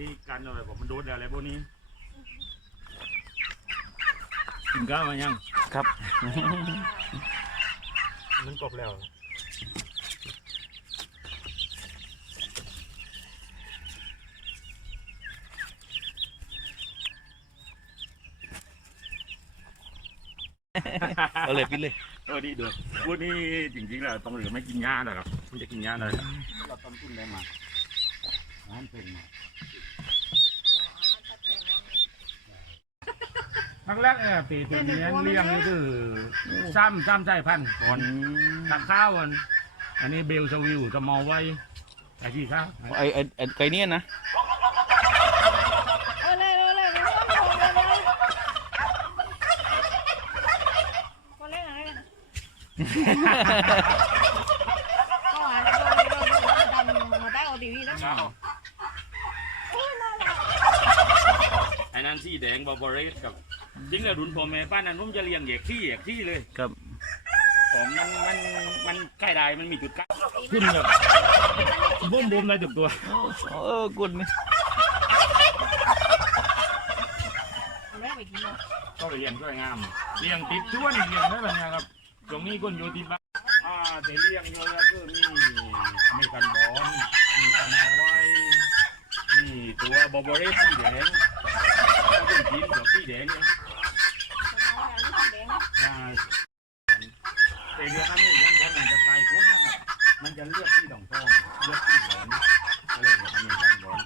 ธีการอะไรผมมันโดนอะไรพวกนี้กินข้าวมายังครับ มันกบแล้วเอาเลยปิดเลยเออดีเดือดพวกนี้จริงๆแล้วต้องเหลือไม่กินหญ้านะครับมันจะกินหญ้าเลยเราต้นทุนได้มา ร้านเป็นมาครั้งแรกเนี่ยปีปีนี้เลี้ยงนี่คือซ้ำซ้ำใจพันธุ์ก่อนตักข้าวอันอันนี้เบลสวิวจะมอไว้ไอ้ที่ข้าวไอ้ไอ้ไอ้ไก่เนี่ยนะเออเลยเลยเลยไม่ต้องห่วงเลยเลยคนเล่นอะไรกันก็หวานเราเราเราดำมาได้เอาทีวีแล้ว อ้นั่นสีแดงบาร์บาเรสกับจริงๆแล้วรุ่นพ่อแม่ป้านนั้นผมจะเลี้ยงแยกที่แยกที่เลยครับผมมันมันมันใกล้ได้มันมีจุดใกล้ขึ้นแบบบุ้มบุ้มได้ทุกตัวเออกุนนี่แม่ไปกินเนาะก็ไปเลี้ยงสวยงามเลี้ยงติดชวนเลี้ยงได้แบบนี้ครับ ตรงนี้คนอยู่ที่บ้านอ่าแต่เลี้ยงเยอะก็คือมีมีกันบอนมีกันเอาไว้มีตัวบาร์บาเรสสีแดงถ้า เป็นทีมกับสีแดงเนี่ยว่าแต่เรือข้างนี้ยังบอลมันจะไกลพ้นนะครับมันจะเลือกที่ดองทองเลือกที่บอลอะไรอย่างเงี้ยข้างนี้บอล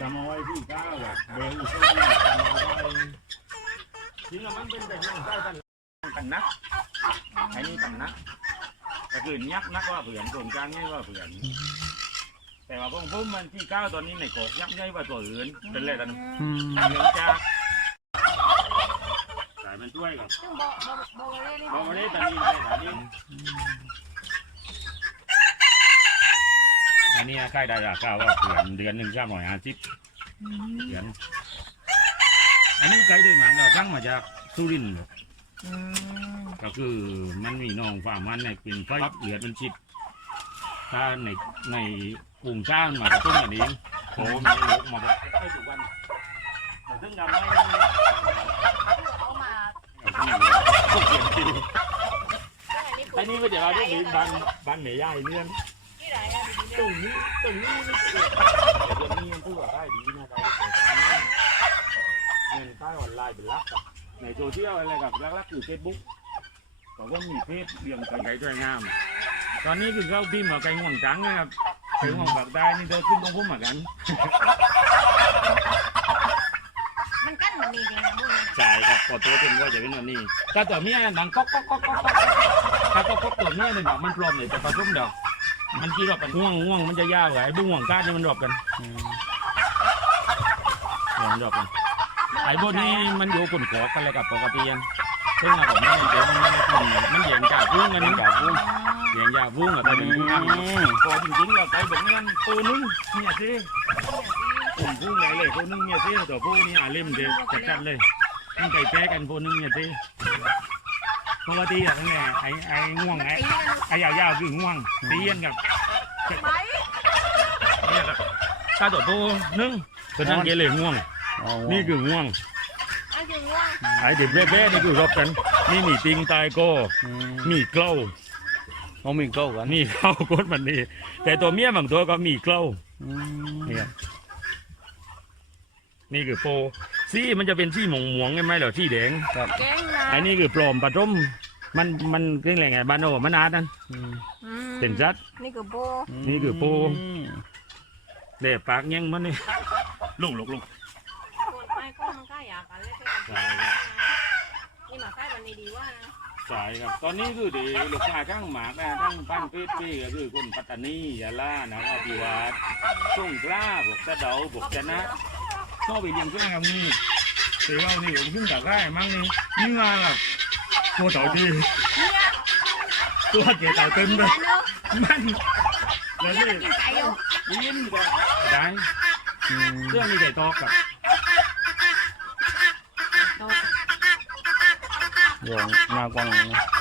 จะมาไว้ที่ก้าวแบบเบลซ์ที่จะมาไว้จริงๆแล้วมันเป็นแต่ยังใต้กันกันนักไอ้นี่กันนักก็คือยักนักว่าเผื่อนโครงการนี่ว่าเผื่อน แต่ว่าของผมมันที่ก้าวตอนนี้ในโกกยักษ์ใหญ่กว่าตัวอื่นเป็นไรกันอืมเนื่องจากสายมันช่วยกับซึ่งบอกบอกบอกเลยนี่บอกมาได้ตอนนี้ได้ตอนนี้อันนี้ใกล้ได้ราคาว่าเดือนเดือนหนึ่งสามร้อยห้าสิบเดือนอันนี้ไกลด้วยมันเราตั้งมาจากสุรินทร์ ก็คือมันมีน้องฝ่ามันในเป็นไฟเหลือเป็นชิดถ้าในใน กรุงเจ้ามันมากระตุ้นอันนี้โอ้มีลูกมาแบบได้ทุกวันแต่ซึ่งทำให้เอามาพวกเปลี่ยนทีอันนี้อันนี้ไม่เดี๋ยวเราได้มีบันบันเหนื่อยย่ายเนื่องที่ไหนอะตรงนี้ตรงนี้ไม่เกี่ยวแต่ตรงนี้ยังพูดว่าได้ดีนะได้แต่ตอนนี้เงินใต้ออนไลน์เป็นหลักอะในโซเชียลอะไรกับหลักๆคือเฟซบุ๊กแต่ว่ามีเพจเรียงไก่ไก่งาม ตอนนี้คือเขาพิมพ์ว่าไก่ห่วงจังนะครับ ไก่ห่วงบักได้นี่เธอขึ้นของผมเหมือนกันมันกั้นมันมีจริงนะมึงใช่ครับพอตัวเป็นว่าจะเป็นวันนี้ถ้าตัวเมียนั่นดังก๊อกก๊อกก๊อกก๊อกก๊อกถ้าก๊อกก๊อกตัวเมียนั่นแบบมันปลอมเลยแต่ปลาส้มดอกมันคิดว่าเป็นห่วงห่วงมันจะยาวกว่าไอ้บุ้งห่วงก้านเนี่ยมันดรอปกันอืมห่วงดรอปกันไอ้พวกนี้มันอยู่คนขอกันเลยกับปกติยัง ซึ่งเราผมไม่ได้เจอมันม่ได้กินมันเหยียงจากวุ้งกันนี่จากวุ้งเหยียงจากวุ้งกับตัวเป็นวุ้งพอจริงๆเราไปแบบนี้มันตัวนึงเนี่ยสิผมพูดไงเลยตัวนึงเนี่ยสิตัวผู้นี่อาเล่มเดียวจัดๆเลยมันไก่แก้กันตัวนึงเนี่ยสิปกติอะตั้งแต่ไอ้ไอ้ง่วงไอ้ไอ้ยาวๆคือง่วงตีกันกับเนี่ยครับถ้าตัวโตนึ่งตัวนั่งเกเลยง่วงนี่คือง่วง อันคือว่าไอ้เด็กเบ้ๆนี่คือรบกันนี่มีติงตายโก้อืมมีเกล้าเอามีเก้ากันนี่เข้าโคตรมันนี่แต่ตัวเมียบางตัวก็มีเกล้าอืมเนี่ยนี่คือโปสีมันจะเป็นสีหมองหมวงๆใช่ไหมเหรอสีแดงแกงนะไอ้นี่คือปลอมปลาต้มมันมันเรื่องอะไรไงบ้านโอ้มันอาดนั่นอืมเป็นจัดนี่คือโบนี่คือปูอืมเด็ปากยังมันนี่ลุกลุกลุกคนไปก็มันก็ อยากกันเลยนี่มาใกล้วันนี้ดีว่านะใช่ครับ ตอนนี้คือดีลูกค้าทั้งหมากนะทั้งปั้นเพชรพี่ก็คือคนปัตตานียาลานะครับพิวัตส่งกล้าบวกสะเดาบวกชนะเข้าไปเลี้ยงกล้ากับนี่เสียวนี่ผมขึ้นจากได้มั่งนี่เนื้อแบบตัวเต่าดีตัวเก๋เต่าเต็มเลยมันแล้วนี่ยิ้มก็ได้เรื่องนี้ไก่ตอกอะ โยงหน้